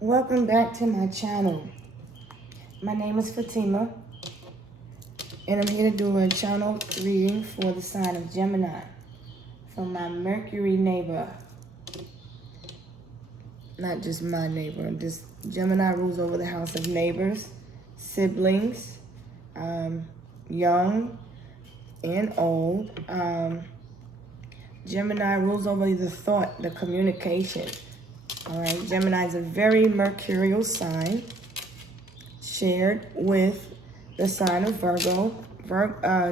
Welcome back to my channel. My name is Fatima, and I'm here to do a channel reading for the sign of Gemini from my Mercury neighbor. Not just my neighbor, just Gemini rules over the house of neighbors, siblings, young and old. Gemini rules over the thought, the communication. All right, Gemini is a very mercurial sign, shared with the sign of Virgo.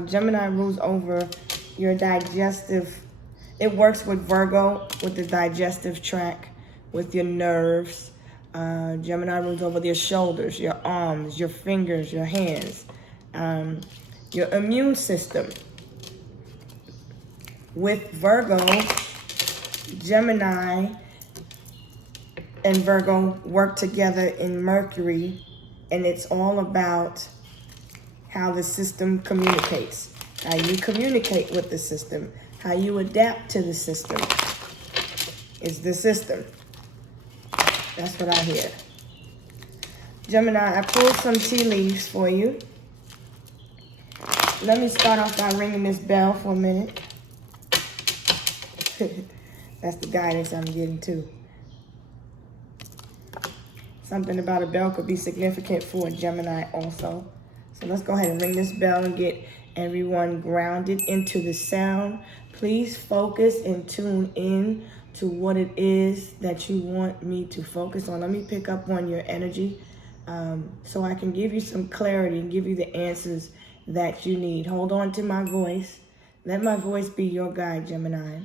Gemini rules over your digestive. It works with Virgo, with the digestive tract, with your nerves. Gemini rules over your shoulders, your arms, your fingers, your hands, your immune system. With Virgo, Gemini and Virgo work together in Mercury, and it's all about how the system communicates, how you communicate with the system, how you adapt to the system. It's the system. That's what I hear. Gemini, I pulled some tea leaves for you. Let me start off by ringing this bell for a minute. That's the guidance I'm getting too. Something about a bell could be significant for a Gemini also. So let's go ahead and ring this bell and get everyone grounded into the sound. Please focus and tune in to what it is that you want me to focus on. Let me pick up on your energy so I can give you some clarity and give you the answers that you need. Hold on to my voice. Let my voice be your guide, Gemini.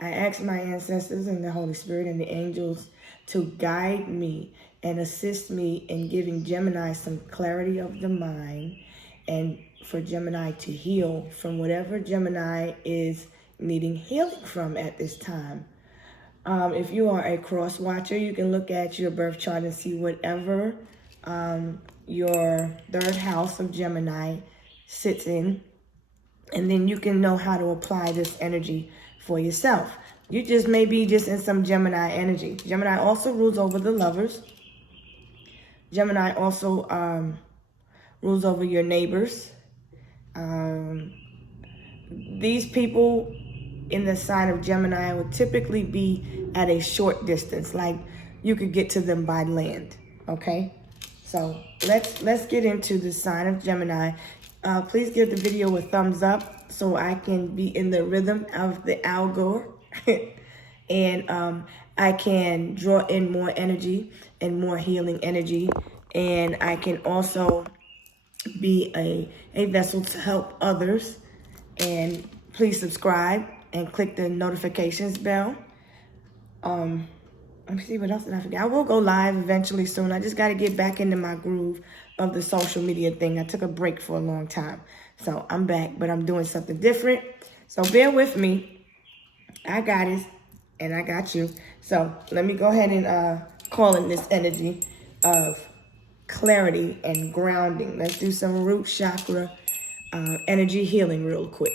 I ask my ancestors and the Holy Spirit and the angels to guide me and assist me in giving Gemini some clarity of the mind, and for Gemini to heal from whatever Gemini is needing healing from at this time. If you are a cross watcher, you can look at your birth chart and see whatever your third house of Gemini sits in, and then you can know how to apply this energy for yourself. You just may be just in some Gemini energy. Gemini also rules over the lovers. Gemini also rules over your neighbors. These people in the sign of Gemini will typically be at a short distance, like you could get to them by land, okay? So let's get into the sign of Gemini. Please give the video a thumbs up so I can be in the rhythm of the algorithm and I can draw in more energy and more healing energy, and I can also be a vessel to help others. And please subscribe and click the notifications bell. Let me see, what else did I forget? I will go live eventually soon. I just got to get back into my groove of the social media thing. I took a break for a long time. So I'm back, but I'm doing something different. So bear with me. I got it, and I got you. So let me go ahead and call in this energy of clarity and grounding. Let's do some root chakra energy healing real quick.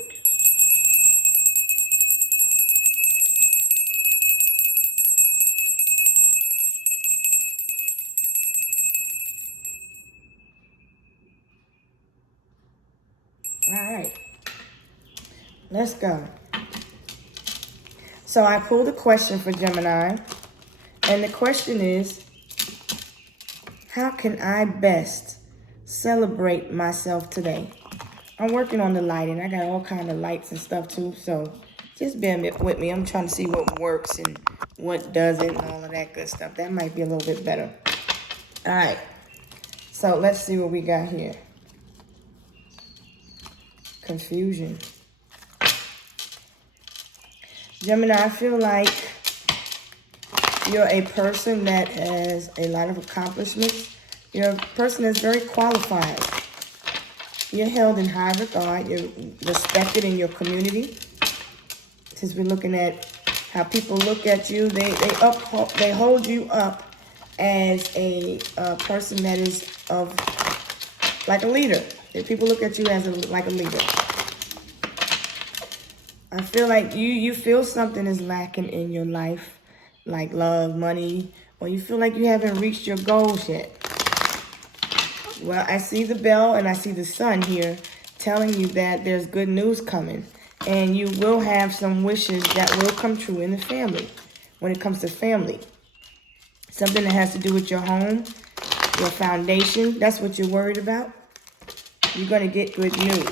All right, let's go. So I pulled a question for Gemini, and the question is, how can I best celebrate myself today? I'm working on the lighting. I got all kind of lights and stuff too, so just bear with me. I'm trying to see what works and what doesn't and all of that good stuff. That might be a little bit better. All right, so let's see what we got here. Confusion. Gemini, I feel like you're a person that has a lot of accomplishments. You're a person that's very qualified. You're held in high regard. You're respected in your community. Since we're looking at how people look at you, they hold you up as a person that is like a leader. People look at you as like a leader. I feel like you feel something is lacking in your life, like love, money, or you feel like you haven't reached your goals yet. Well, I see the bell and I see the sun here telling you that there's good news coming. And you will have some wishes that will come true in the family. When it comes to family. Something that has to do with your home, your foundation. That's what you're worried about. You're going to get good news.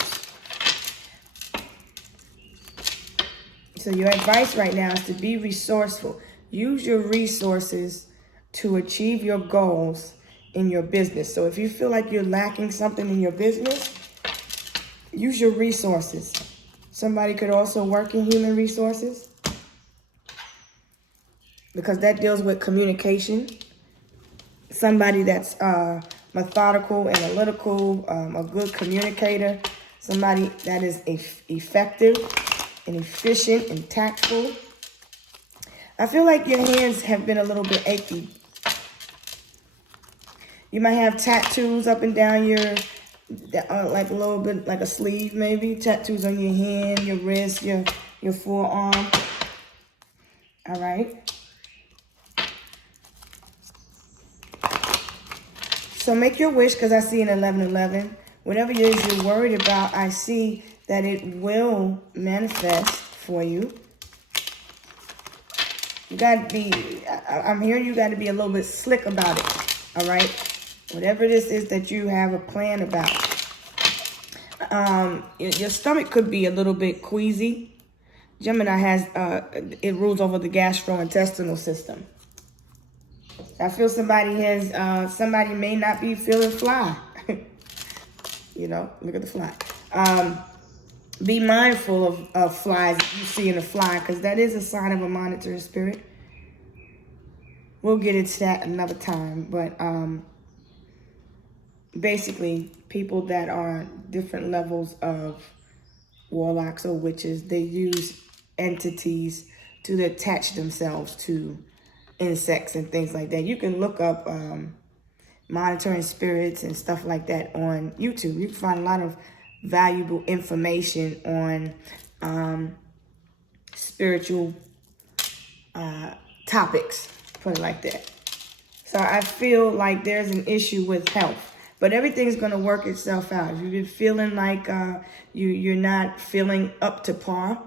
So your advice right now is to be resourceful. Use your resources to achieve your goals in your business. So if you feel like you're lacking something in your business, use your resources. Somebody could also work in human resources, because that deals with communication. Somebody that's methodical, analytical, a good communicator. Somebody that is effective and efficient and tactful. I feel like your hands have been a little bit achy. You might have tattoos up and down your, like a little bit like a sleeve maybe. Tattoos on your hand, your wrist, your forearm. All right. So make your wish, because I see an 1111. Whatever it is you're worried about, I see that it will manifest for you. You got to be, I'm hearing you got to be a little bit slick about it, all right? Whatever this is that you have a plan about. Your stomach could be a little bit queasy. Gemini has, it rules over the gastrointestinal system. I feel somebody has, somebody may not be feeling fly. You know, look at the fly. Be mindful of flies you see in a fly, because that is a sign of a monitoring spirit. We'll get into that another time. But basically, people that are different levels of warlocks or witches, they use entities to attach themselves to insects and things like that. You can look up monitoring spirits and stuff like that on YouTube. You can find a lot of valuable information on spiritual topics, put it like that. So I feel like there's an issue with health, but everything's going to work itself out. If you've been feeling like you're not feeling up to par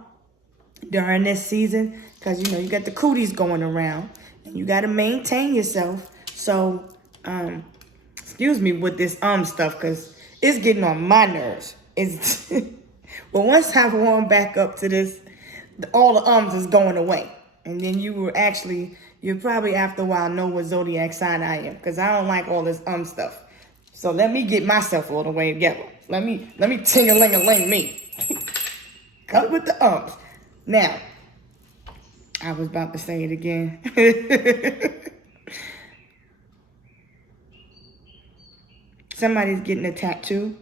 during this season, because you know you got the cooties going around, and you got to maintain yourself. So excuse me with this stuff, because it's getting on my nerves. It's but once I warm back up to this, all the is going away, and then you'll probably after a while know what zodiac sign I am, because I don't like all this stuff. So let me get myself all the way together. Let me ting-a-ling-a-ling me. Cut with the Now, I was about to say it again. Somebody's getting a tattoo.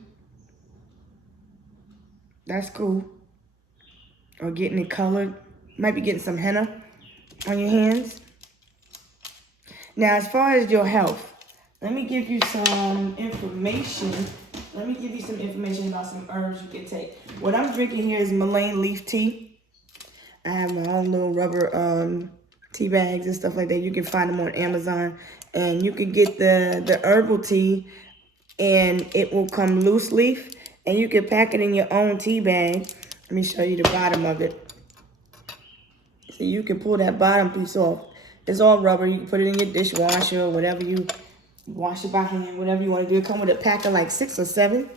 That's cool. Or getting it colored. Might be getting some henna on your hands. Now, as far as your health, let me give you some information. Let me give you some information about some herbs you can take. What I'm drinking here is mullein leaf tea. I have my own little rubber tea bags and stuff like that. You can find them on Amazon. And you can get the herbal tea, and it will come loose leaf. And you can pack it in your own tea bag. Let me show you the bottom of it. So you can pull that bottom piece off. It's all rubber. You can put it in your dishwasher or whatever, you wash it by hand, whatever you want to do. It comes with a pack of like 6 or 7.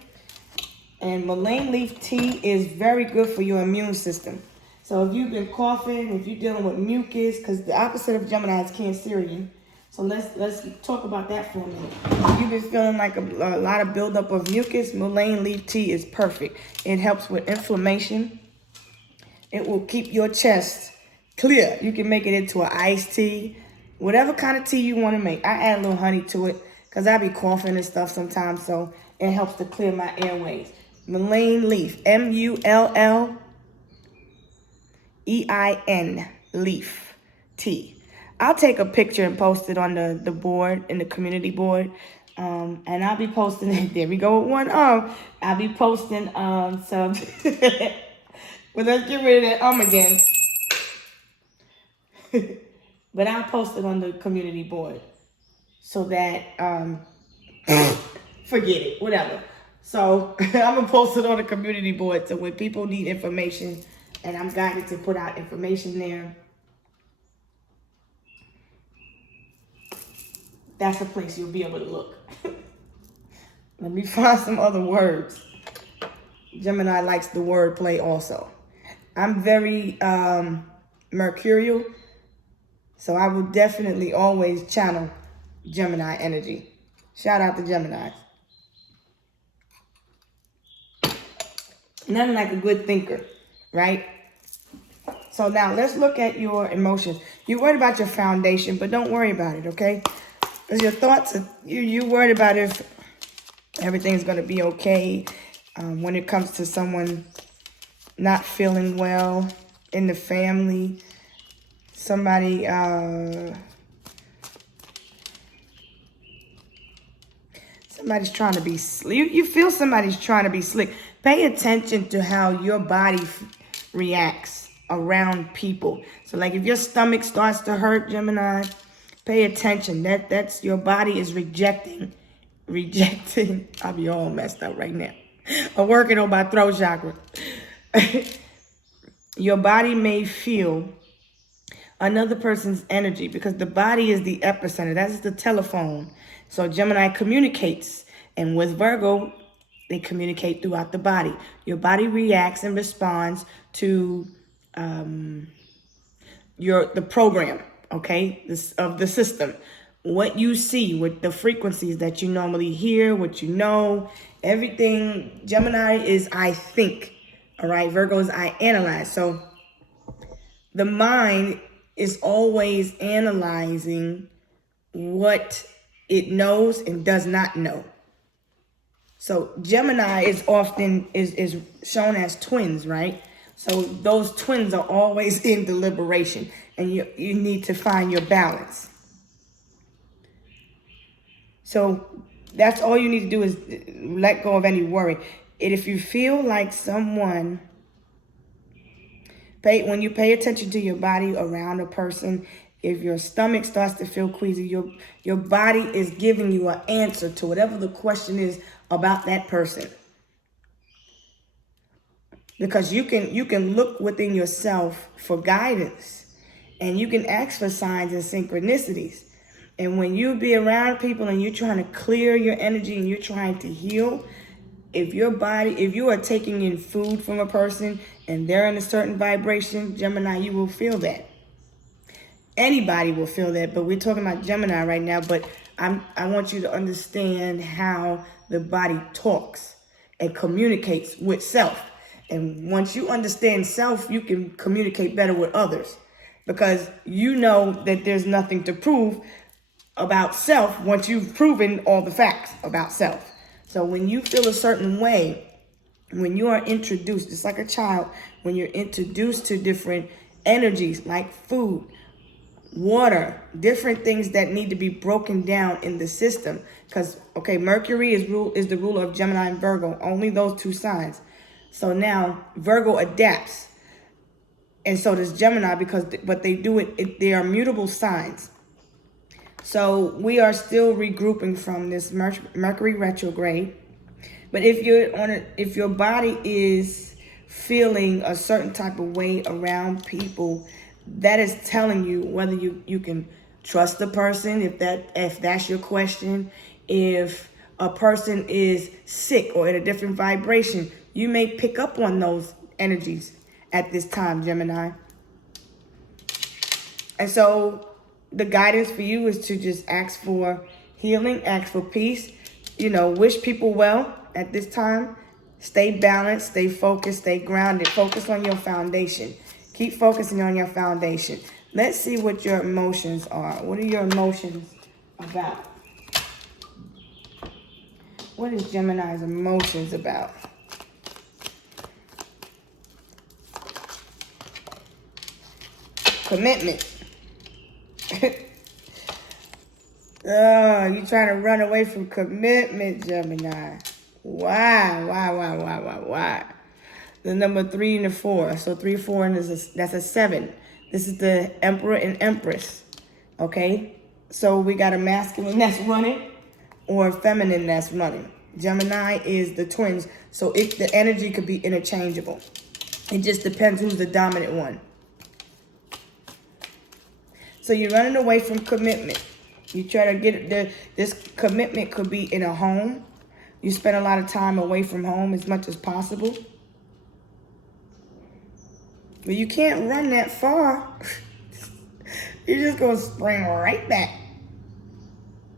And mullein leaf tea is very good for your immune system. So if you've been coughing, if you're dealing with mucus, because the opposite of Gemini is Cancerian. So let's talk about that for a minute. If you've been feeling like a lot of buildup of mucus, mullein leaf tea is perfect. It helps with inflammation. It will keep your chest clear. You can make it into an iced tea, whatever kind of tea you want to make. I add a little honey to it because I be coughing and stuff sometimes, so it helps to clear my airways. Mullein leaf, MULLEIN leaf tea. I'll take a picture and post it on the board, in the community board. And I'll be posting it. There we go with one I'll be posting some. But let's get rid of that again. But I'll post it on the community board so that, forget it, whatever. So I'm going to post it on the community board so when people need information, and I'm guided to put out information there, that's a place you'll be able to look. Let me find some other words. Gemini likes the word play also. I'm very mercurial, so I will definitely always channel Gemini energy. Shout out to Gemini. Nothing like a good thinker, right? So now let's look at your emotions. You're worried about your foundation, but don't worry about it, okay? Because your thoughts, you're worried about if everything's going to be okay when it comes to someone not feeling well in the family. Somebody's trying to be slick. You feel somebody's trying to be slick. Pay attention to how your body reacts around people. So like if your stomach starts to hurt, Gemini, pay attention. That's your body is rejecting. I'll be all messed up right now. I'm working on my throat chakra. Your body may feel another person's energy because the body is the epicenter. That's the telephone. So Gemini communicates, and with Virgo, they communicate throughout the body. Your body reacts and responds to the program, okay, of the system. What you see with the frequencies that you normally hear, what you know, everything. Gemini is I think, all right? Virgo is I analyze. So the mind is always analyzing what it knows and does not know. So Gemini is often is shown as twins, right? So those twins are always in deliberation, and you need to find your balance. So that's all you need to do is let go of any worry. And if you feel like someone, when you pay attention to your body around a person, if your stomach starts to feel queasy, your body is giving you an answer to whatever the question is about that person. Because you can look within yourself for guidance, and you can ask for signs and synchronicities. And when you be around people and you're trying to clear your energy and you're trying to heal, if you are taking in food from a person and they're in a certain vibration, Gemini, you will feel that. Anybody will feel that, but we're talking about Gemini right now. But I want you to understand how the body talks and communicates with self. And once you understand self, you can communicate better with others, because you know that there's nothing to prove about self once you've proven all the facts about self. So when you feel a certain way, when you are introduced, just like a child, when you're introduced to different energies like food, water, different things that need to be broken down in the system. Because, okay, Mercury is the ruler of Gemini and Virgo, only those two signs. So now Virgo adapts, and so does Gemini, because but they do it they are mutable signs. So we are still regrouping from this Mercury retrograde. But if your body is feeling a certain type of way around people, that is telling you whether you can trust the person, if that's your question. If a person is sick or in a different vibration, you may pick up on those energies at this time, Gemini. And so the guidance for you is to just ask for healing, ask for peace, wish people well at this time. Stay balanced, stay focused, stay grounded. Focus on your foundation. Keep focusing on your foundation. Let's see what your emotions are. What are your emotions about? What is Gemini's emotions about? Commitment. Oh, you trying to run away from commitment, Gemini. Why? The number 3 and the 4. So 3, 4, and that's a 7. This is the Emperor and Empress. Okay? So we got a masculine that's running or a feminine that's running. Gemini is the twins, so the energy could be interchangeable. It just depends who's the dominant one. So you're running away from commitment. You try to get this commitment could be in a home. You spend a lot of time away from home as much as possible. But you can't run that far. You're just going to spring right back.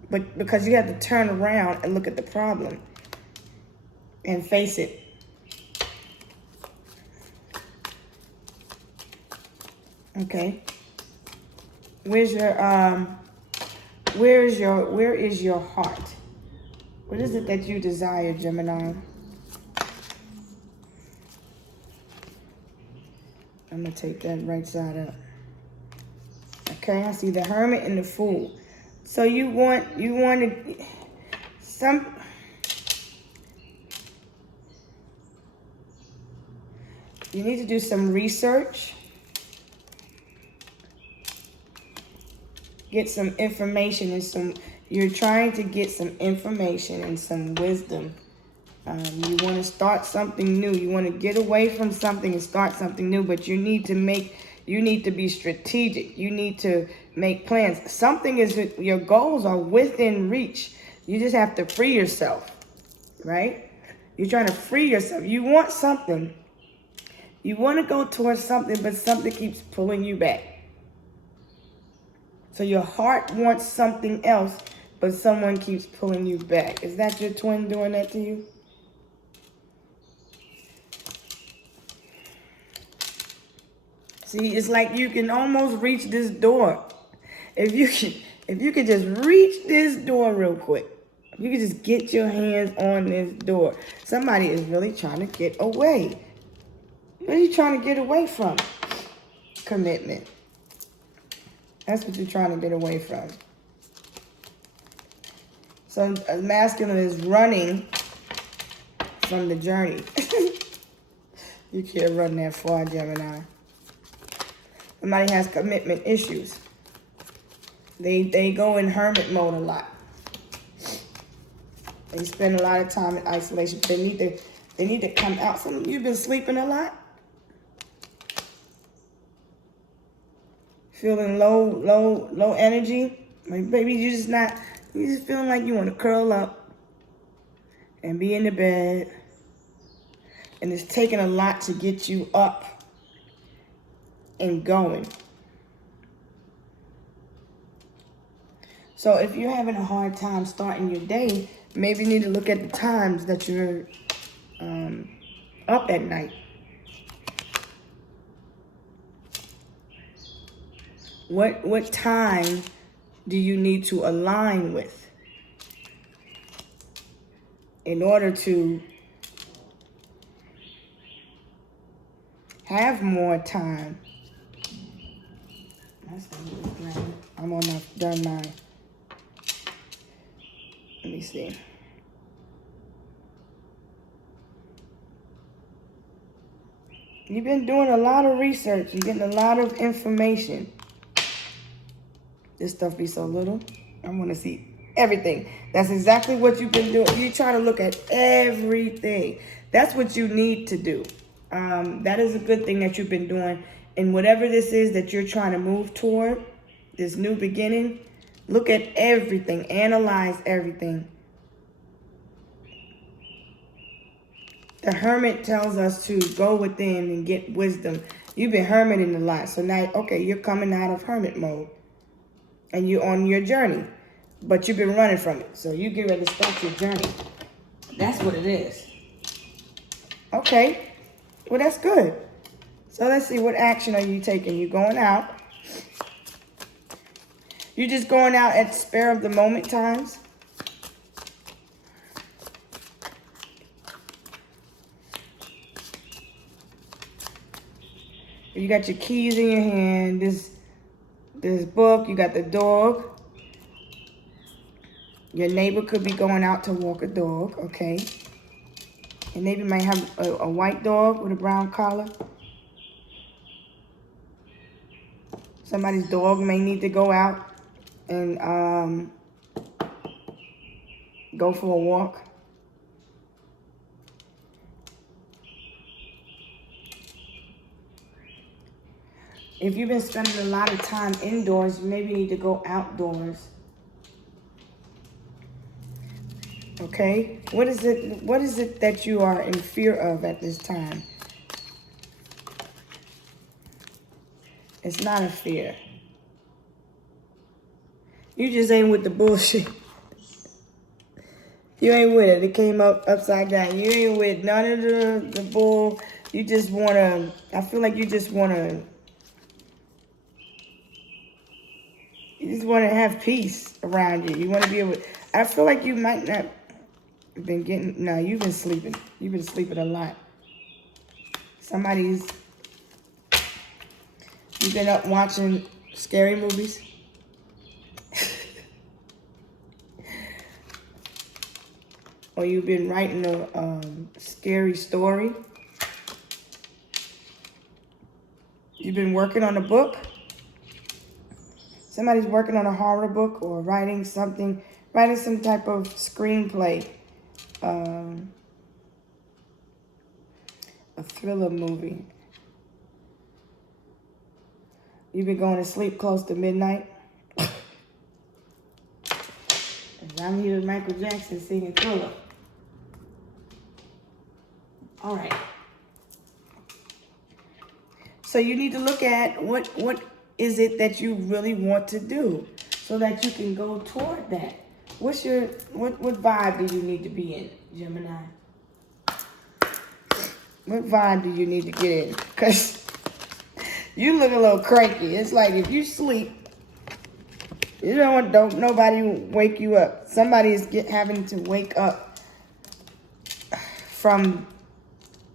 But because you have to turn around and look at the problem and face it. Okay. Where is your heart? What is it that you desire, Gemini? I'm gonna take that right side up. Okay, I see the Hermit and the Fool. So you want to you need to do some research. Get some information and you're trying to get some information and some wisdom. You want to start something new. You want to get away from something and start something new, but you need to be strategic. You need to make plans. Your goals are within reach. You just have to free yourself, right? You're trying to free yourself. You want something. You want to go towards something, but something keeps pulling you back. So your heart wants something else, but someone keeps pulling you back. Is that your twin doing that to you? See, it's like you can almost reach this door. If you could just reach this door real quick. If you could just get your hands on this door. Somebody is really trying to get away. What are you trying to get away from? Commitment. That's what you're trying to get away from. So masculine is running from the journey. You can't run that far, Gemini. Somebody has commitment issues. They go in hermit mode a lot. They spend a lot of time in isolation. They need to come out. You've been sleeping a lot. Feeling low energy. Like, baby, you just feeling like you want to curl up and be in the bed. And it's taking a lot to get you up and going. So if you're having a hard time starting your day, maybe you need to look at the times that you're up at night. What time do you need to align with in order to have more time? I'm on my done mine. Let me see. You've been doing a lot of research. You're getting a lot of information. This stuff be so little. I want to see everything. That's exactly what you've been doing. You try to look at everything. That's what you need to do. That is a good thing that you've been doing. And whatever this is that you're trying to move toward, this new beginning, look at everything. Analyze everything. The Hermit tells us to go within and get wisdom. You've been hermiting a lot. So now, okay, you're coming out of hermit mode. And you're on your journey. But you've been running from it. So you get ready to start your journey. That's what it is. Okay. Well, that's good. So let's see, what action are you taking? You're going out. You're just going out at spur of the moment times. You got your keys in your hand. This book. You got the dog. Your neighbor could be going out to walk a dog. Okay. Your neighbor might have a white dog with a brown collar. Somebody's dog may need to go out and go for a walk. If you've been spending a lot of time indoors, you maybe need to go outdoors. Okay? What is it that you are in fear of at this time? It's not a fear. You just ain't with the bullshit. You ain't with it. It came up upside down. You ain't with none of the bull. You just want to, I feel like you just want to have peace around you. You want to be able, I feel like you might not have been getting, no, you've been sleeping. You've been sleeping a lot. You've been up watching scary movies. Or you've been writing a scary story. You've been working on a book. Somebody's working on a horror book or writing some type of screenplay. A thriller movie. You've been going to sleep close to midnight. I'm here with Michael Jackson singing Thriller. All right. So you need to look at what is it that you really want to do so that you can go toward that. What vibe do you need to be in, Gemini? What vibe do you need to get in? Because you look a little cranky. It's like if you sleep, you don't nobody wake you up. Somebody is having to wake up from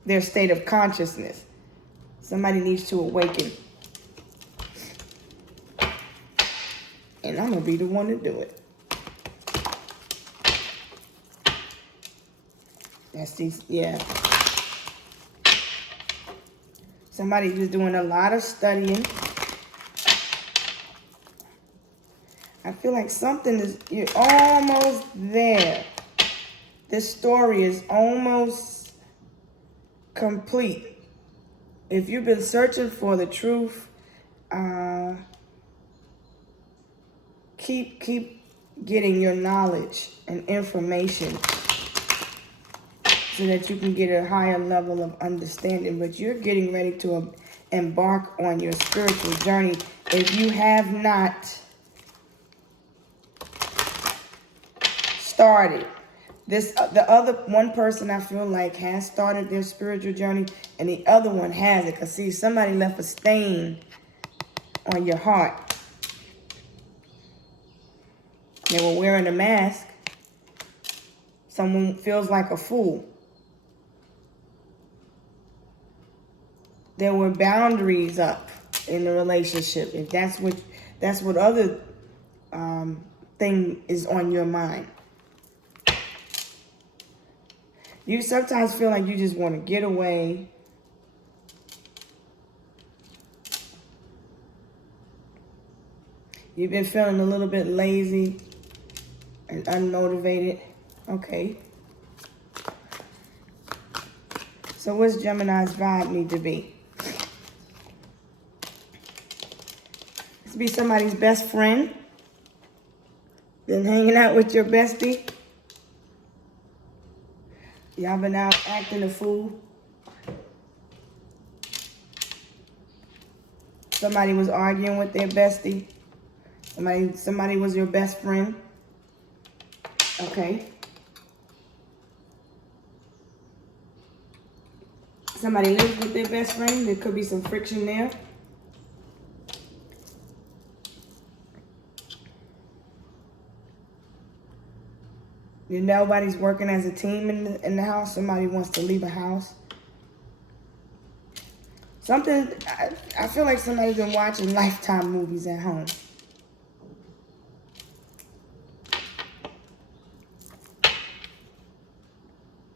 their state of consciousness. Somebody needs to awaken. And I'm going to be the one to do it. Yeah. Somebody just doing a lot of studying. I feel like you're almost there. This story is almost complete. If you've been searching for the truth, keep getting your knowledge and information so that you can get a higher level of understanding. But you're getting ready to embark on your spiritual journey. If you have not started. The other one person I feel like has started their spiritual journey and the other one hasn't. Because see, somebody left a stain on your heart. They were wearing a mask. Someone feels like a fool. There were boundaries up in the relationship. If that's what other thing is on your mind. You sometimes feel like you just want to get away. You've been feeling a little bit lazy and unmotivated. Okay. So what's Gemini's vibe need to be? It's be somebody's best friend. Been hanging out with your bestie. Y'all been out acting a fool. Somebody was arguing with their bestie. Somebody was your best friend. Okay. Somebody lives with their best friend. There could be some friction there. Nobody's working as a team in the house. Somebody wants to leave a house. I feel like somebody's been watching Lifetime movies at home.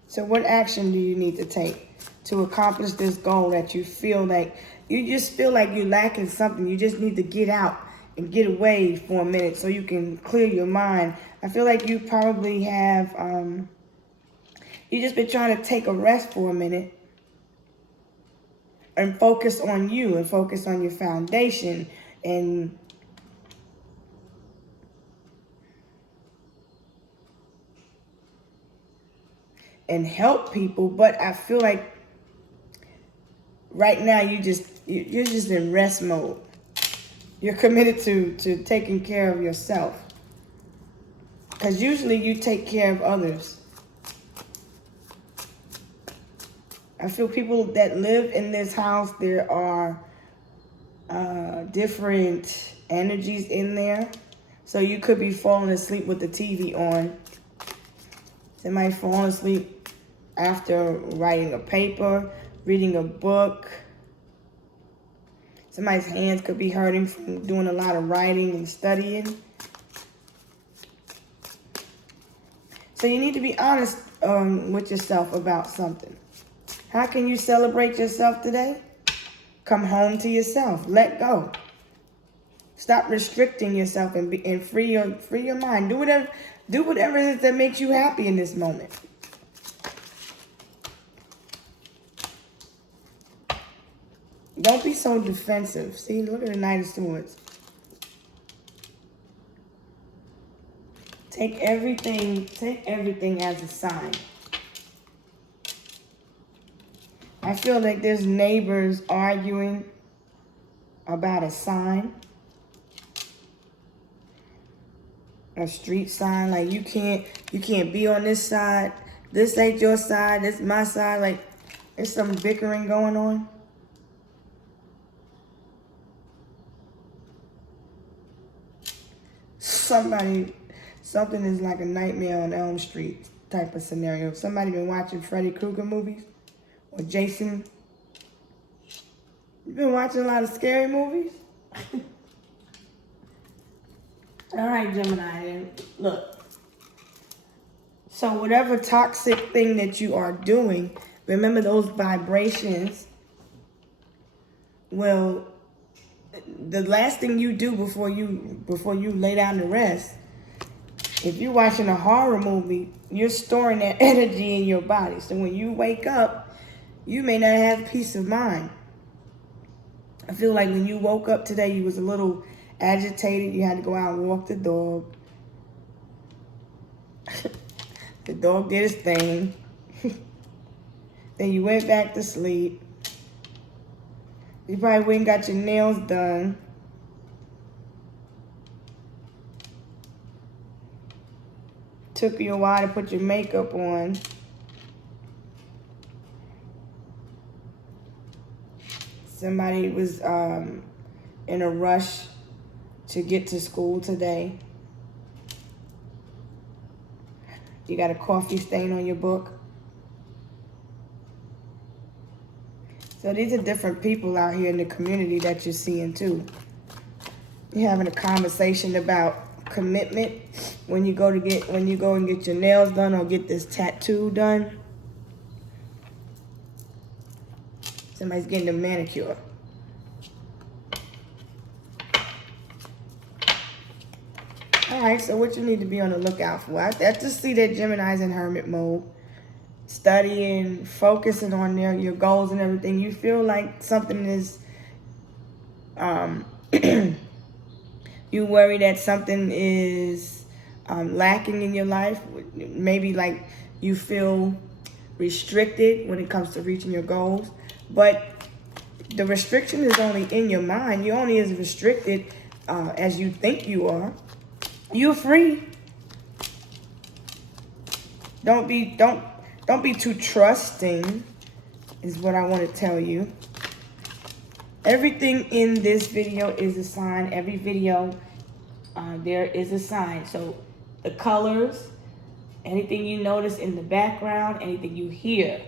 So what action do you need to take to accomplish this goal that you feel like, you just feel like you're lacking something? You just need to get out and get away for a minute so you can clear your mind. I feel like you probably have, you just been trying to take a rest for a minute and focus on you and focus on your foundation and help people. But I feel like right now you're just in rest mode. You're committed to taking care of yourself, because usually you take care of others. I feel people that live in this house, there are different energies in there. So you could be falling asleep with the TV on. Somebody falling asleep after writing a paper, reading a book. Somebody's hands could be hurting from doing a lot of writing and studying. So you need to be honest with yourself about something. How can you celebrate yourself today? Come home to yourself. Let go. Stop restricting yourself and free your mind. Do whatever it is that makes you happy in this moment. Don't be so defensive. See, look at the Knight of Swords. Take everything as a sign. I feel like there's neighbors arguing about a sign. A street sign. Like you can't be on this side. This ain't your side. This is my side. Like there's some bickering going on. Something is like a Nightmare on Elm Street type of scenario. Somebody been watching Freddy Krueger movies? Or Jason? You been watching a lot of scary movies? All right, Gemini, look. So whatever toxic thing that you are doing, remember those vibrations will, the last thing you do before you lay down to rest, if you're watching a horror movie, you're storing that energy in your body. So when you wake up, you may not have peace of mind. I feel like when you woke up today, you was a little agitated. You had to go out and walk the dog. The dog did his thing. Then you went back to sleep. You probably went and got your nails done. Took you a while to put your makeup on. Somebody was in a rush to get to school today. You got a coffee stain on your book. So these are different people out here in the community that you're seeing too. You're having a conversation about commitment when you go and get your nails done or get this tattoo done. Somebody's getting a manicure. All right, so what you need to be on the lookout for? I just see that Gemini's in hermit mode, studying, focusing on your goals and everything. You feel like something is, you worry that something is lacking in your life. Maybe like you feel restricted when it comes to reaching your goals. But the restriction is only in your mind. You're only as restricted as you think you are. You're free. Don't be too trusting, is what I want to tell you. Everything in this video is a sign. Every video, there is a sign. So the colors, anything you notice in the background, anything you hear,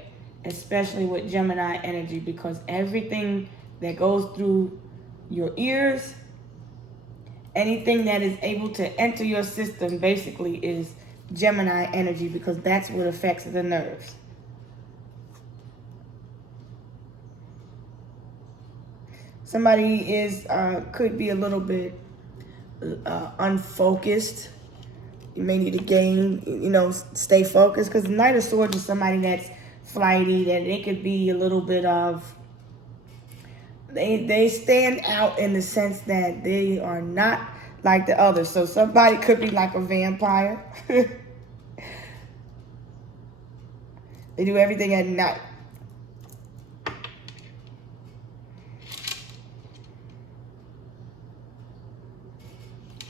especially with Gemini energy, because everything that goes through your ears, anything that is able to enter your system basically is Gemini energy, because that's what affects the nerves. Somebody is could be a little bit unfocused. You may need to gain, stay focused, because the Knight of Swords is somebody that's flighty, that it could be a little bit of, they stand out in the sense that they are not like the others. So somebody could be like a vampire. They do everything at night.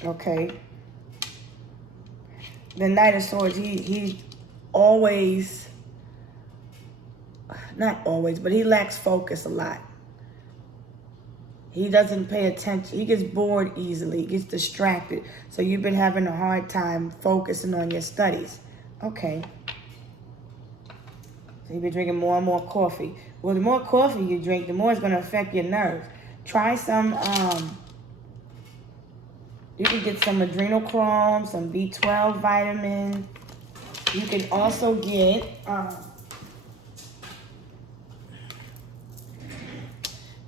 Okay. The Knight of Swords, he always, not always, but he lacks focus a lot. He doesn't pay attention. He gets bored easily. He gets distracted. So you've been having a hard time focusing on your studies. Okay. So you've been drinking more and more coffee. Well, the more coffee you drink, the more it's going to affect your nerves. Try some, you can get some adrenochrome, some B12 vitamin. You can also get,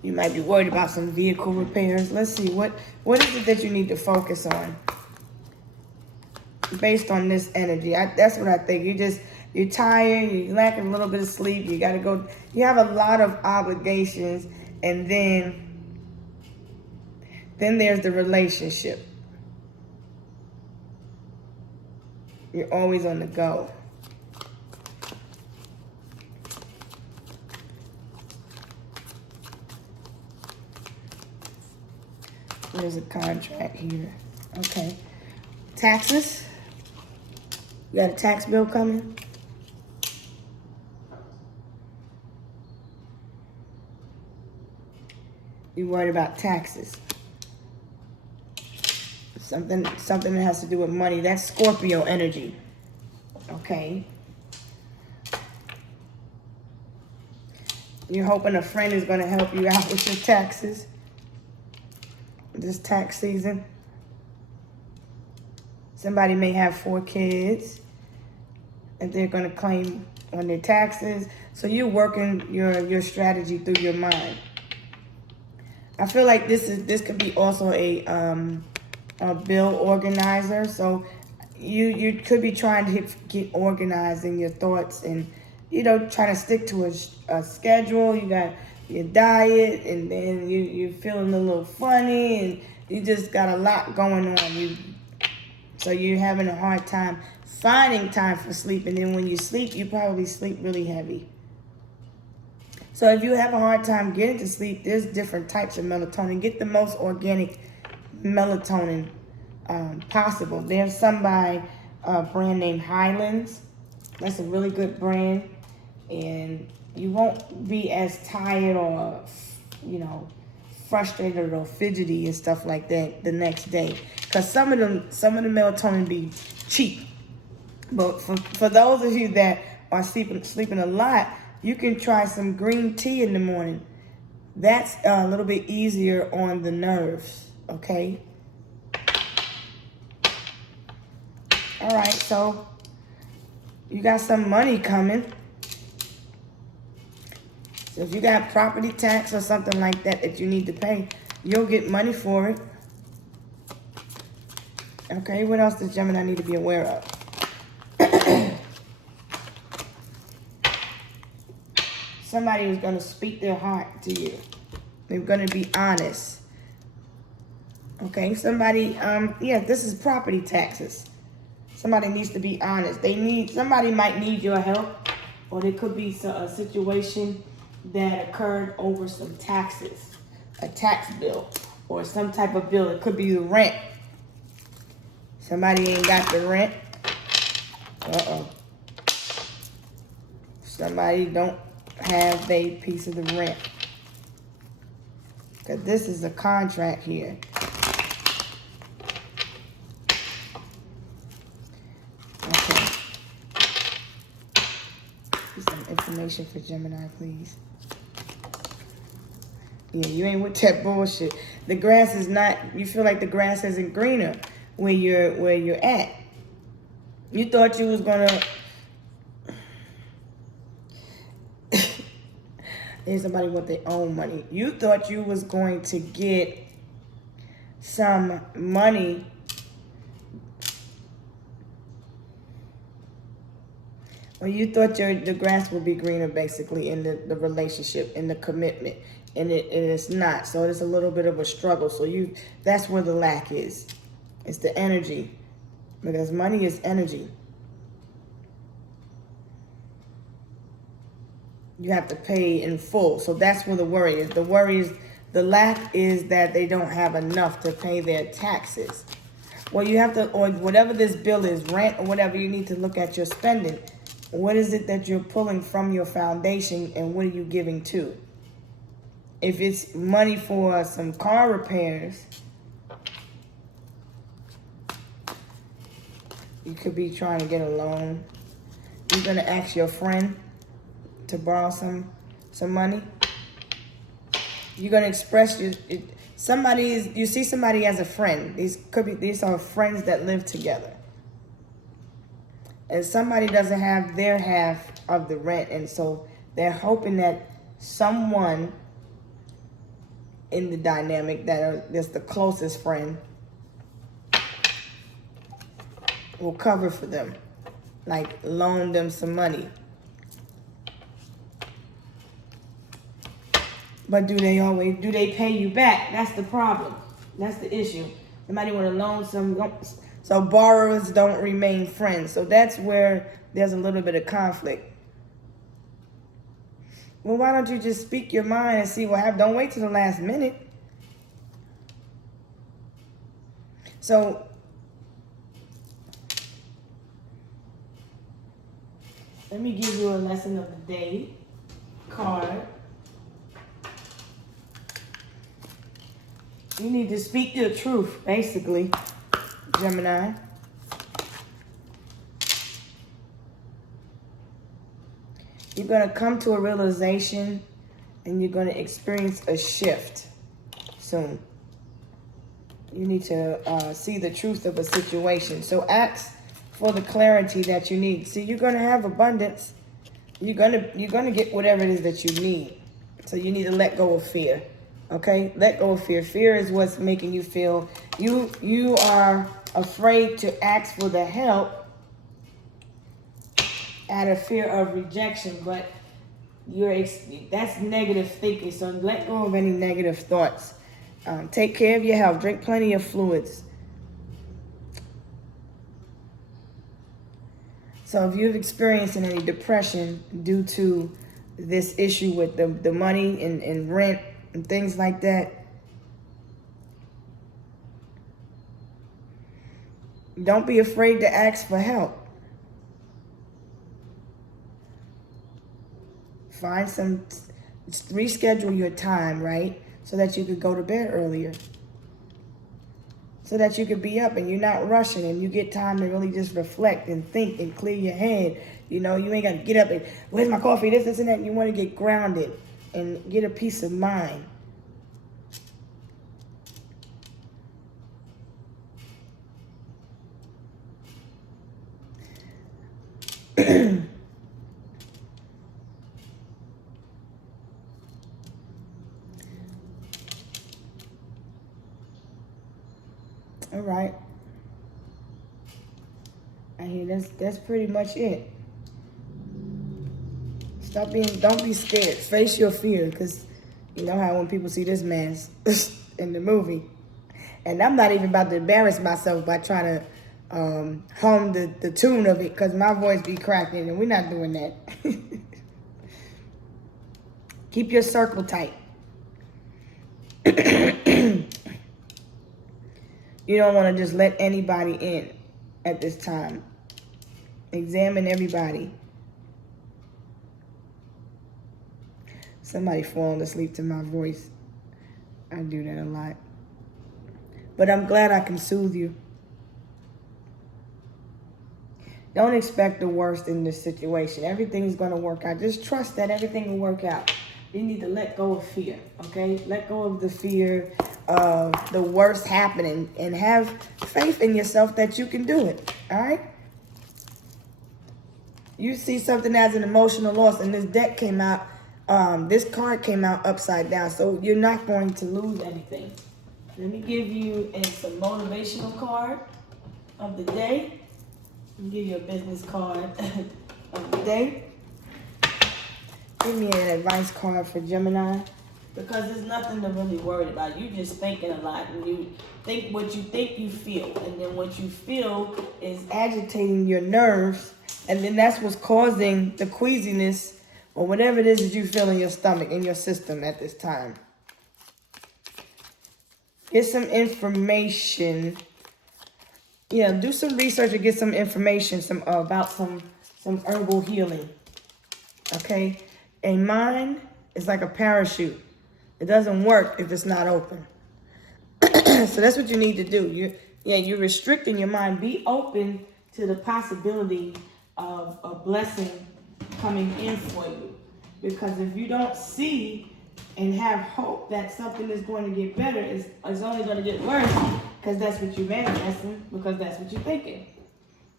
you might be worried about some vehicle repairs. Let's see, what is it that you need to focus on? Based on this energy, that's what I think. You're tired, you're lacking a little bit of sleep, you gotta go, you have a lot of obligations, and then there's the relationship. You're always on the go. There's a contract here. Okay. Taxes. You got a tax bill coming? You worried about taxes. Something that has to do with money. That's Scorpio energy. Okay. You're hoping a friend is going to help you out with your taxes this tax season. Somebody may have 4 kids and they're going to claim on their taxes. So you're working your strategy through your mind. I feel like this could be also a bill organizer. So you could be trying to get organized in your thoughts and, trying to stick to a schedule. You got your diet, and then you're feeling a little funny, and you just got a lot going on. So you're having a hard time finding time for sleep, and then when you sleep, you probably sleep really heavy. So if you have a hard time getting to sleep, there's different types of melatonin. Get the most organic melatonin possible. There's some by a brand named Highlands. That's a really good brand, and you won't be as tired or, frustrated or fidgety and stuff like that the next day. Because some of the melatonin be cheap. But for those of you that are sleeping a lot, you can try some green tea in the morning. That's a little bit easier on the nerves, okay? All right, so you got some money coming. So if you got property tax or something like that you need to pay, you'll get money for it. Okay, what else does Gemini need to be aware of? Somebody is going to speak their heart to you. They're going to be honest. Okay, somebody, this is property taxes. Somebody needs to be honest. Somebody might need your help, or there could be a situation that occurred over some taxes, a tax bill, or some type of bill. It could be the rent. Somebody ain't got the rent. Somebody don't have their piece of the rent. Because this is a contract here. Okay. Some information for Gemini, please. Yeah, you ain't with that bullshit. The grass is not, you feel like the grass isn't greener where you're at. You thought you was gonna, there's somebody with their own money. You thought you was going to get some money. Well, you thought the grass would be greener, basically, in the relationship, in the commitment, and it's not. So it's a little bit of a struggle. So that's where the lack is. It's the energy, because money is energy. You have to pay in full. So that's where the worry is. The lack is that they don't have enough to pay their taxes. Well, you have to, or whatever this bill is, rent or whatever, you need to look at your spending. What is it that you're pulling from your foundation, and what are you giving to? If it's money for some car repairs, you could be trying to get a loan. You're going to ask your friend to borrow some money. You're going to express you see somebody as a friend. These are friends that live together. And somebody doesn't have their half of the rent, and so they're hoping that someone in the dynamic that's the closest friend will cover for them, like loan them some money. But do they pay you back? That's the problem. That's the issue. Somebody want to loan so borrowers don't remain friends. So that's where there's a little bit of conflict. Well, why don't you just speak your mind and see what happens? Don't wait till the last minute. So let me give you a lesson of the day card. You need to speak your truth, basically, Gemini. You're going to come to a realization, and you're going to experience a shift soon. You need to see the truth of a situation. So ask for the clarity that you need. See, you're going to have abundance. You're going to get whatever it is that you need. So you need to let go of fear. Okay? Let go of fear. Fear is what's making you feel you are afraid to ask for the help out of fear of rejection, but that's negative thinking. So let go of any negative thoughts. Take care of your health. Drink plenty of fluids. So if you've experienced any depression due to this issue with the money and rent and things like that, don't be afraid to ask for help. Reschedule your time, right? So that you could go to bed earlier. So that you could be up and you're not rushing and you get time to really just reflect and think and clear your head. You know, you ain't got to get up and, where's my coffee, this, and that. You want to get grounded and get a peace of mind. All right. I hear that's pretty much it. Don't be scared. Face your fear, because you know how when people see this man in the movie, and I'm not even about to embarrass myself by trying to hum the tune of it, because my voice be cracking, and we're not doing that. Keep your circle tight. You don't want to just let anybody in at this time. Examine everybody. Somebody falling asleep to my voice. I do that a lot. But I'm glad I can soothe you. Don't expect the worst in this situation. Everything's going to work out. Just trust that everything will work out. You need to let go of fear, okay? Let go of the fear of the worst happening and have faith in yourself that you can do it, all right? You see something as an emotional loss, and this deck came out, this card came out upside down, so you're not going to lose anything. Let me give you some motivational card of the day. Let me give you a business card of the day. Give me an advice card for Gemini, because there's nothing to really worry about. You just thinking a lot, and you think what you think you feel, and then what you feel is agitating your nerves, and then that's what's causing the queasiness or whatever it is that you feel in your stomach, in your system at this time. Get some information. Yeah, do some research and get some information about some herbal healing. Okay? A mind is like a parachute. It doesn't work if it's not open. So that's what you need to do. You're restricting your mind. Be open to the possibility of a blessing coming in for you. Because if you don't see and have hope that something is going to get better, it's only going to get worse, because that's what you're manifesting, because that's what you're thinking.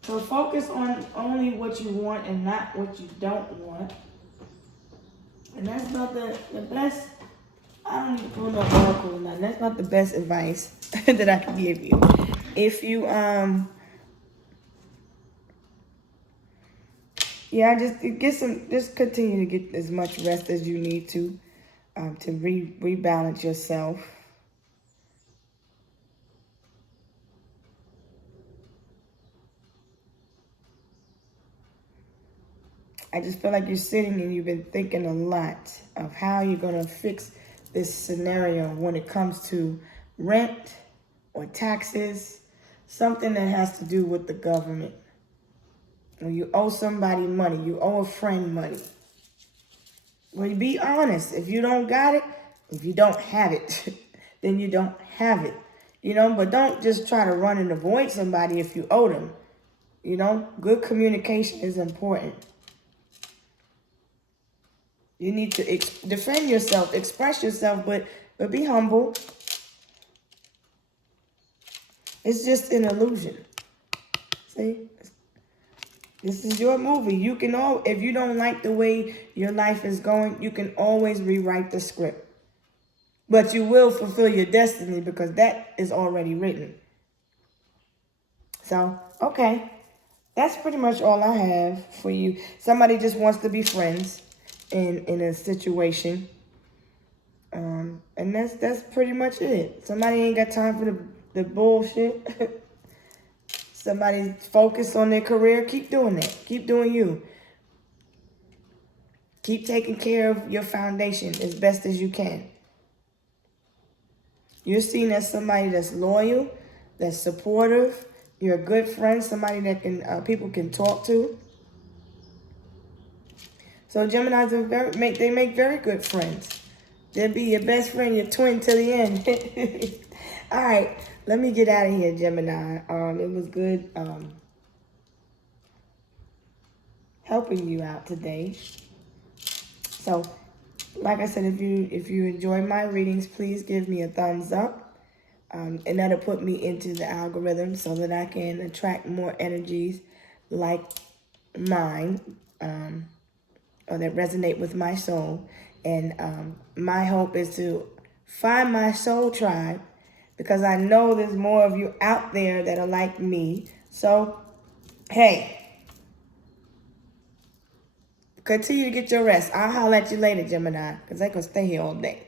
So focus on only what you want and not what you don't want. And that's not the best. I don't need to pull no oracle or nothing. That's not the best advice that I can give you. If you just continue to get as much rest as you need to rebalance yourself. I just feel like you're sitting and you've been thinking a lot of how you're going to fix this scenario when it comes to rent or taxes, something that has to do with the government. When you owe somebody money, you owe a friend money. Well, be honest. If you don't got it, if you don't have it, then you don't have it. But don't just try to run and avoid somebody if you owe them. Good communication is important. You need to defend yourself, express yourself, but be humble. It's just an illusion. See? This is your movie. You can if you don't like the way your life is going, you can always rewrite the script. But you will fulfill your destiny, because that is already written. So, okay. That's pretty much all I have for you. Somebody just wants to be friends in a situation. And that's pretty much it. Somebody ain't got time for the bullshit. Somebody's focused on their career. Keep doing that. Keep doing you. Keep taking care of your foundation as best as you can. You're seen as somebody that's loyal, that's supportive. You're a good friend, somebody that people can talk to. So Geminis they make very good friends. They'll be your best friend, your twin till the end. All right, let me get out of here, Gemini. It was good helping you out today. So, like I said, if you enjoy my readings, please give me a thumbs up. And that'll put me into the algorithm so that I can attract more energies like mine, or that resonate with my soul. And my hope is to find my soul tribe, because I know there's more of you out there that are like me. So, hey, continue to get your rest. I'll holler at you later, Gemini, because I can stay here all day.